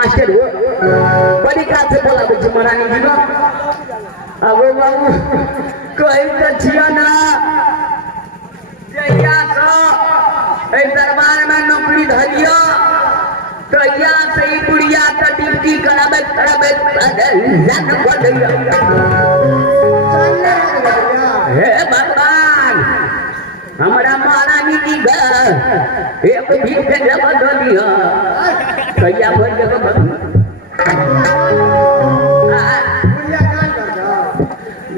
Master हो बड़ी काल से बोला बच्चे महारानी जी को अब बाबू कोई तो छिया ना जैया सो ए दरबार में नौकरी धरियो तो यहाँ से ही बुढ़िया तो ड्यूटी कराबे लान बोलियो हे भगवान हमारा महारानी जी घर एक भी के जब दियो कहिया बोल के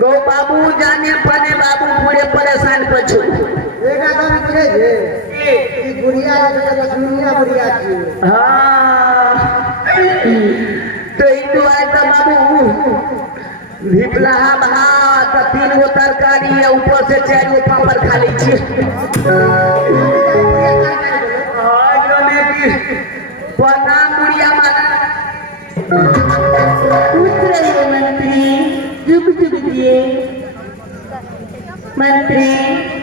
गो बाबू जाने पने बाबू पूरे परेशान पछू एक आदमी करे जे ई बुढ़िया के दुनिया बुढ़िया छी हां तो ई तो आय त बाबू भिपला भात तीन गो तरकारी है ऊपर से चार गो पापड़ खा ली छी हां जने की पना बुढ़िया माना पुत्र मंत्री जुग जुग दिए मंत्री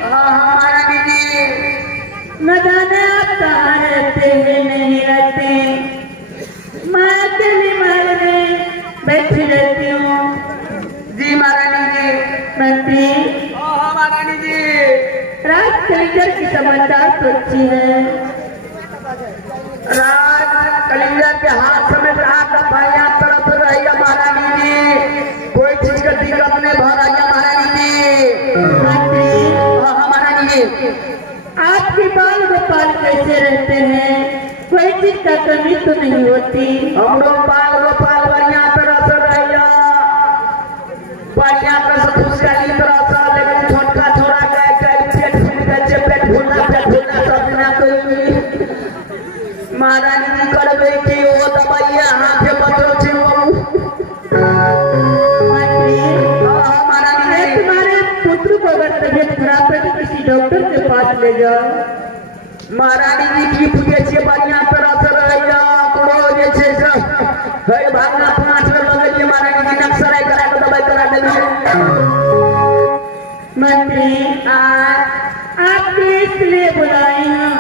हमारा दीदी न जाने आप कहाँ रहते हैं नहीं रहते मैं अकेली महल में बैठी रहती हूँ जी महारानी जी मंत्री महारानी जी रात कलेक्टर की समाचार तो अच्छी है राज कलिंगर के हाथ समेत रहा का भैया तरफ रही महारानी जी कोई चीज का दिक्कत नहीं भरा महारानी जी मंत्री महारानी जी आपके बाल गोपाल कैसे रहते हैं कोई चीज का कमी तो नहीं होती हम लोग बाल गोपाल बढ़िया तरह से रहिया बढ़िया तरह से खुशहाली तरह से लेकिन छोटका छोड़ा गए पेट फूल गए पेट फूलना सब ना कोई महारानी जी करबे की वो दबाइए हाथ पे पत्रो छी महारानी तुम्हारे पुत्र को अगर तबीयत खराब है तो किसी डॉक्टर के पास ले जाओ महारानी जी की पूछे छे बढ़िया तरह से रहिया कोनो जे छे से हर भागना 5 मिनट लगे छे महारानी जी नक्सराई करा के दवाई करा देली मंत्री आपके इसलिए बुलाई हूँ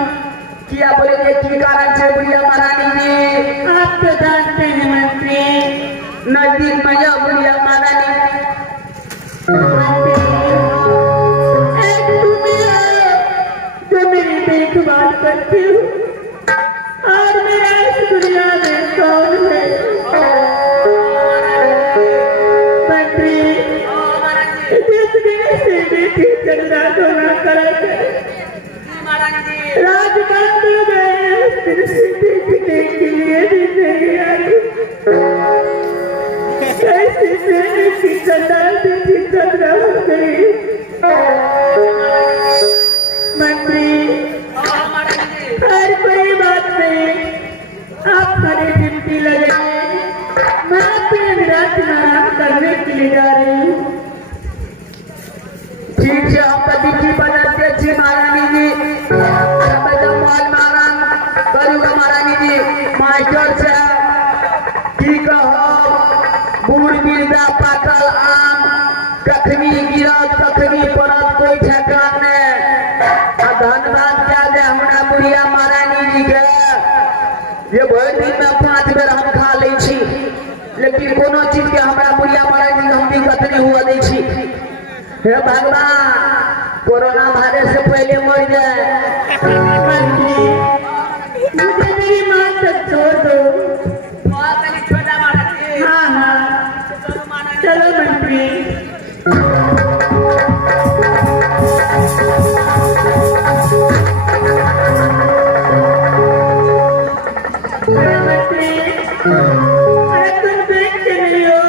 क्या बोले की कारण छे बुढ़िया महारानी जी आप तो जानते हैं मंत्री नजदीक में जाओ बुढ़िया महारानी एक तुम्हें जो मेरी देखभाल करती हूँ और मेरा इस दुनिया में कौन है मंत्री जिस दिन से बेटी चंद्रा को ना करे राजकाज में गए उस दिन से देखने के लिए भी नहीं आई कैसे देने की चंद्रा हो गई मंत्री हर कोई बात नहीं आप सारे ड्यूटी लगे मैं अपने विराट में आराम करने के लिए जा रही हूँ ठीक है हम ड्यूटी बदलते छी महारानी जी करूँगा महारानी जी मास्टर से की कहो बूढ़ गिरदा पाकल आम कखनी गिरत कखनी पड़त कोई ठेकान नहीं धन्यवाद क्या दे हमारा बुढ़िया महारानी जी के ये भर दिन में 5 बेर हम खा ले छी लेकिन कोनो चीज के हमारा बुढ़िया महारानी जी हम दिक्कत नहीं हुआ दे छी हे भगवान कोरोना वायरस से पहले मर जाए मुझे मेरी माँ तक छोड़ दो हाँ हाँ चलो मंत्री अरे तुम देखते नहीं हो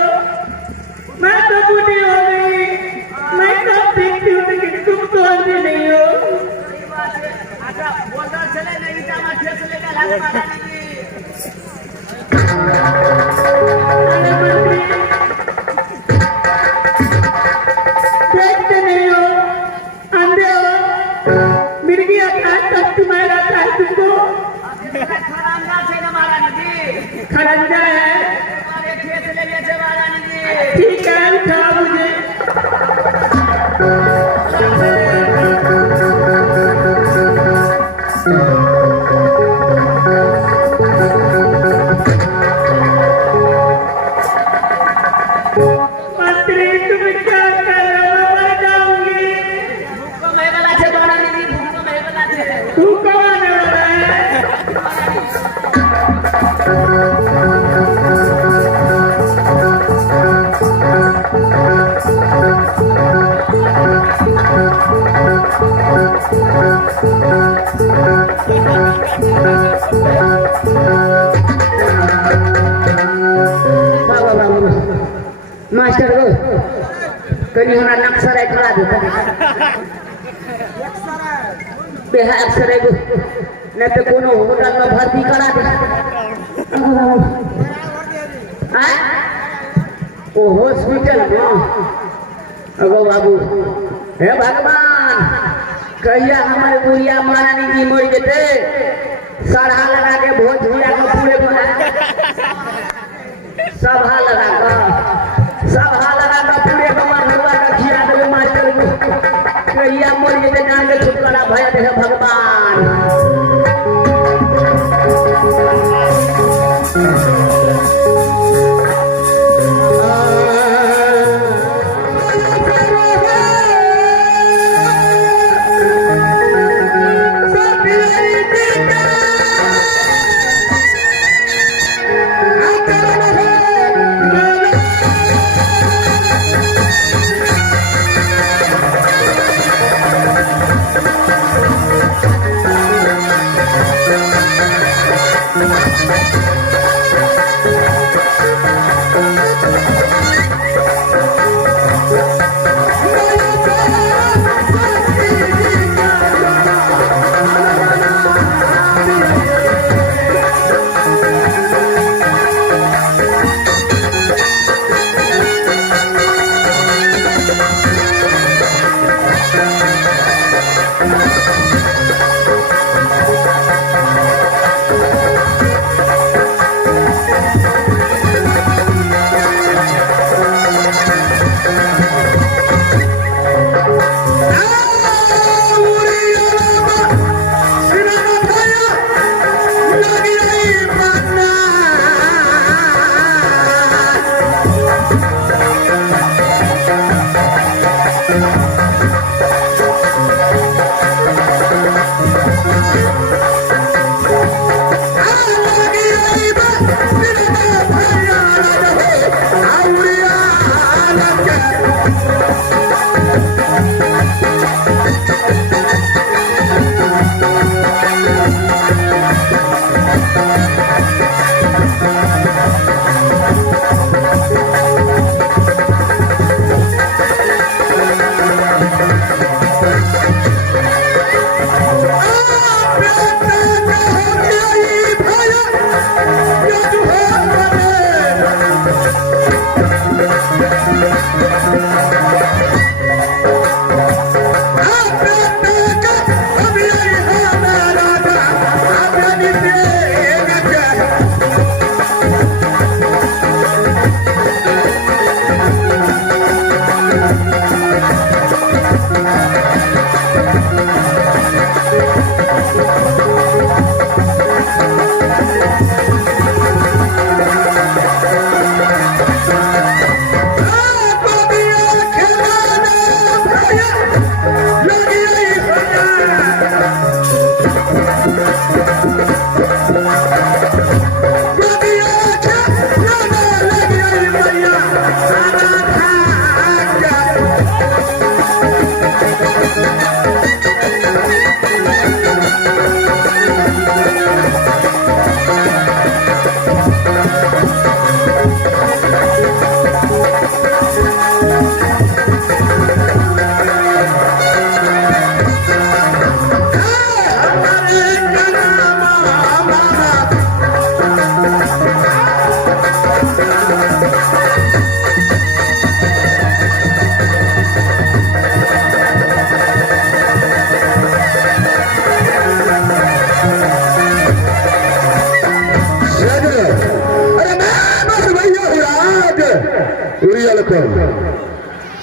मैं तो बूढ़ी हो गई मैं कब देखती हूँ लेकिन तुम तो अंधे नहीं हो अरे मंत्री देखते नहीं हो अंधे हो मिर्गी आकाश तक तुम्हारा था तुमको खरंजा है ठीक है उठा मुझे तू कौन आने वाला है? मास्टर गो कहीं हमरा नक्शा है करा दे बेहा अक्सर एगो न तो कोनो होटल में भर्ती करा दे ओ हॉस्पिटल में अगो बाबू हे भगवान कहिया हमारे बुढ़िया महारानी जी मर जेते सढ़ा लगा के भोज भुआ के पूरे बना सभा लगा का पूरे भगवान भगवान का खिया देवे मास्टर कहिया मर जेते जान के छुटकारा भय दे भगवान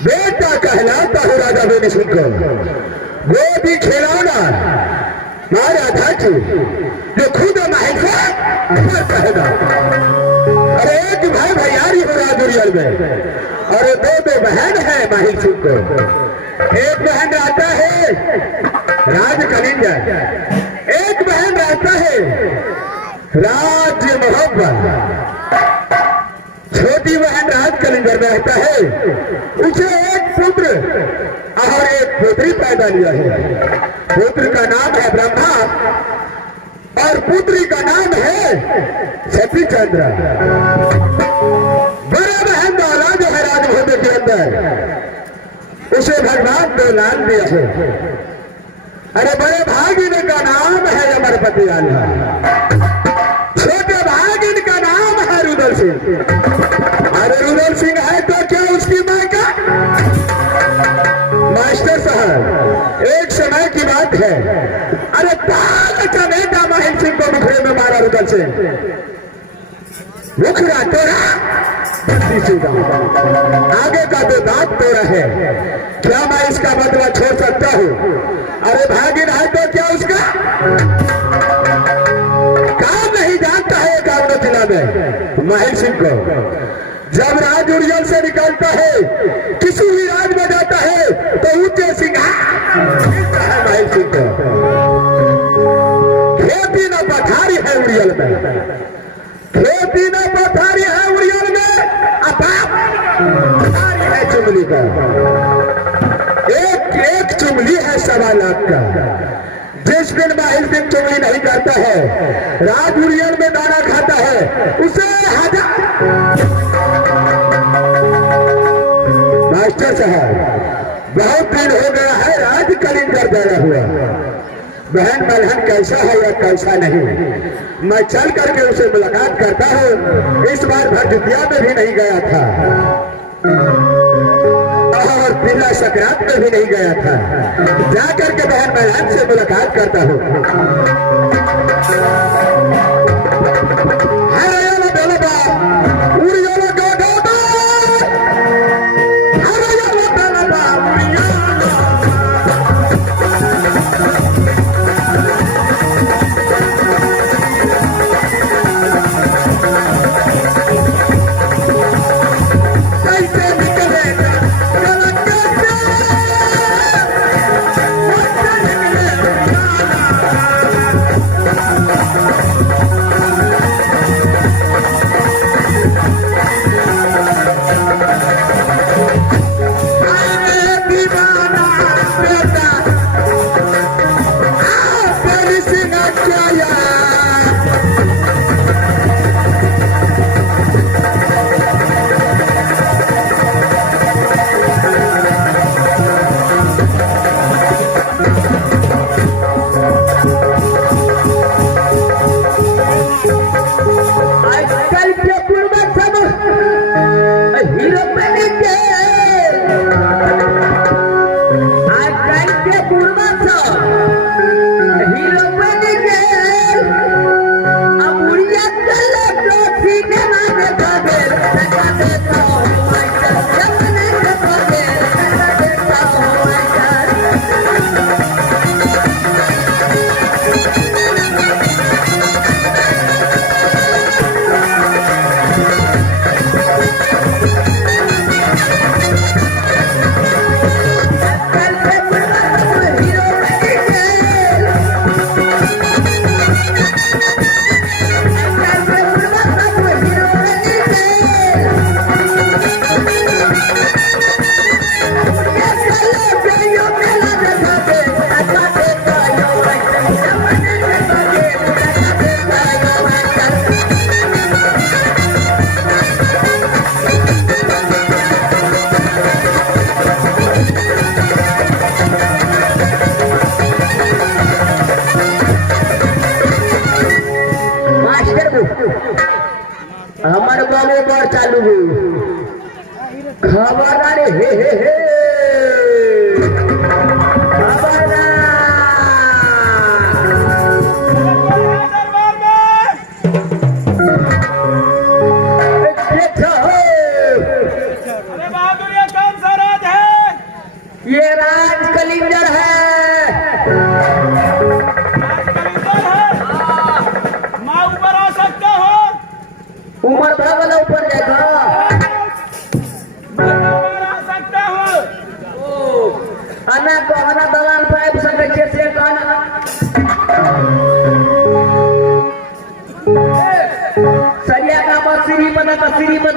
बेटा कहलाता है राजा बेनी सुनकर गोदी खिलौना मारा था जो खुद महंगा कहेगा। अरे एक भाई भैयारी हो रहा दुनिया में, अरे दो बहन है माही सुनकर। एक बहन आता है राज कलिंग कलिंगर, एक बहन रहता है राज्य मोहब्बत, छोटी बहन राज कलिंगर में रहता है। उसे एक पुत्र और एक पुत्री पैदा लिया है। पुत्र का नाम है ब्रह्मा और पुत्री का नाम है सती चंद्र। बड़ा बहन वाला जो है राजभोग के अंदर, उसे भगवान ने लाल दिया है। अरे बड़े भागिन का नाम है अमरपति आल्हा, छोटे भागिन का नाम है रुदल सिंह। अरे रुदल सिंह है तो क्या उसकी मां का? मास्टर साहब, एक समय की बात है, अरे पाल का बेटा माहिल सिंह को मुखड़े में मारा रुदल सिंह। मुखड़ा तोड़ा, आगे का तो दांत तोड़ा है, क्या मैं इसका बदला छोड़ सकता हूँ? अरे भागिन है तो क्या उसका काम नहीं जानता है काम जिला में माहिल सिंह को। जब राज उड़ियल से निकलता है, किसी भी राज में जाता है तो ऊंचे सिंहासन मिलता है माहिल सिंह को। खेती न पथारी है उड़ियल में, खेती न पथारी है उड़ियल में, पथारी है चुमली का। एक चुमली है 1.25 लाख का। जिस दिन माहिल सिंह चुमली नहीं करता है, राज उड़ियल में दाना खाता है, उसे 1000। मास्टर साहब, बहुत दिन हो गया है राज कलिंगर गया हुआ। बहन मलहन कैसा है या कैसा नहीं, मैं चल करके उसे मुलाकात करता हूँ। इस बार भरदुतिया में भी नहीं गया था और पिला सकरात में भी नहीं गया था। जा करके बहन मलहन से मुलाकात करता हूँ।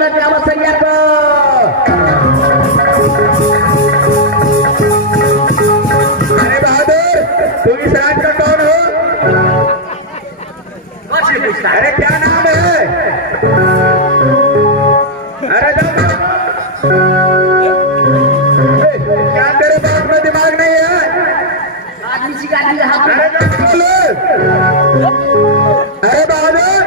लगा के आवश्यक को अरे बहादुर, तुम इस राज का कौन हो? अरे क्या नाम है? अरे क्या तेरे पास में दिमाग नहीं है? आदमी शिकारी है हाथ अरे बोलो। अरे बहादुर,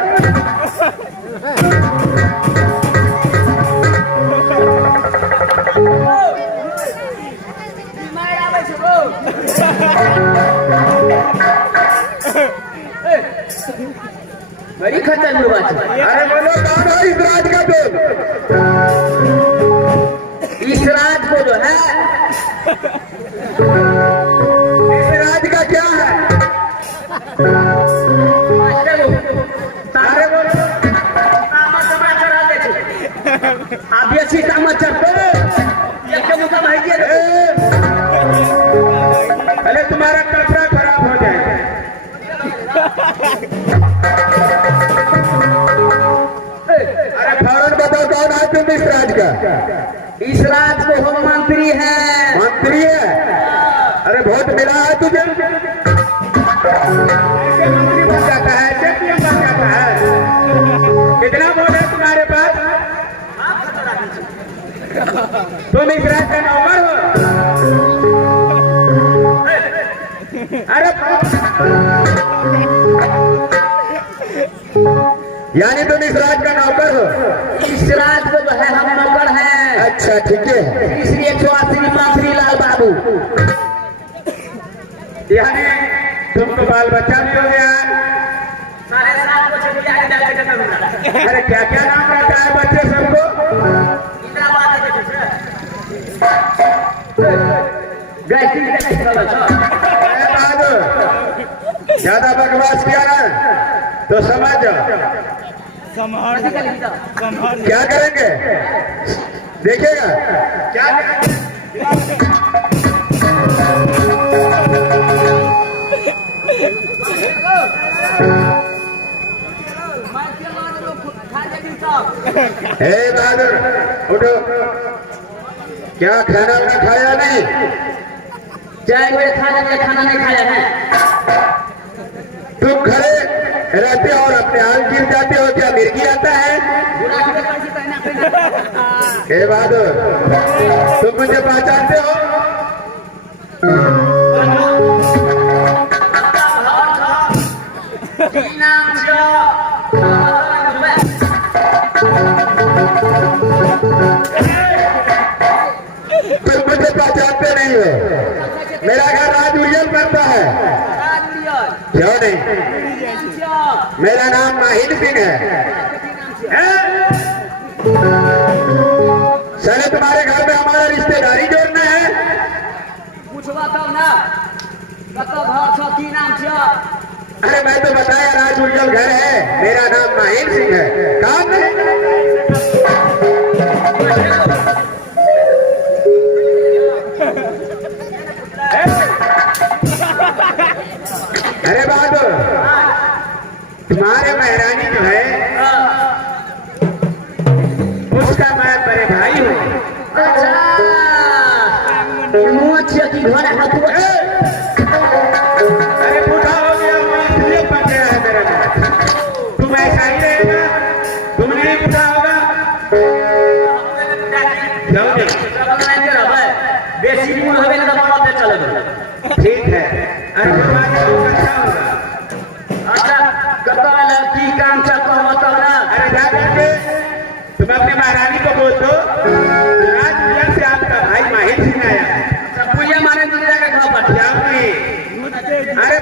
बड़ी खतरनाक बात है। अरे बोलो कौन हो इस राज का तुम? इस राज को जो है इस राज का क्या है? सारे बोलो आप ऐसी समाचार अरे तुम्हारा कपड़ा खराब हो जाएगा। अरे फौरन बताओ कौन है तुम इस राज का? इस राज को हम मंत्री है। मंत्री है? अरे वोट मिला है तुझे? ऐसे मंत्री बन जाता है, ऐसे पीएम बन जाता है। कितना वोट है तुम्हारे पास? तुम इस राज का नौकर हो? अरे यानी तुम इस राज का नौकर हो? इस राज को जो है हम नौकर हैं। अच्छा ठीक है। इसलिए 180 मंत्री लाल बाबू। यानी तुमको बाल बच्चा भी हो गया है? अरे क्या क्या नाम रहता है बच्चे सबको? ज्यादा बकवास किया ना तो समझ जाओ क्या करेंगे, देखिएगा क्या हे बहादुर उठो। क्या खाना वाना खाया नहीं? चाय बजे खाना नहीं खाया है। तुम खड़े रहते हो और अपने हाल गिर जाते हो, क्या मिर्गी आता है? हे बहादुर, तुम मुझे पहचानते हो? तुम मुझे पहचानते नहीं हो? मेरा घर राज उजल पड़ता है। क्यों नहीं? मेरा नाम माहिल सिंह है। चले तुम्हारे घर में हमारा रिश्तेदारी जोड़ना है। अरे मैं तो बताया राज उजल घर है, मेरा नाम माहिल सिंह है। काम नहीं। अरे बहादुर, तुम्हारे महारानी जो है उसका मैं बड़े भाई हूँ। अच्छा की घर है तू। अरे बूढ़ा हो गया, इसलिए बन गया है मेरा नाम। तुम ऐसा ही रहेगा, तुम नहीं बूढ़ा होगा। क्यों नहीं? बेसी मूल हवे ना दबाव पे चलेगा। ठीक है। अरे तुम्हारी बहुत अच्छा होगा। अच्छा कब की काम चल रहा बताओ ना। अरे जा करके तुम अपने महारानी को बोल दो राज उजल से आपका भाई माहिल सिंह आया है। पूजा माने तुझे जाकर खड़ा पड़ जाऊंगी। अरे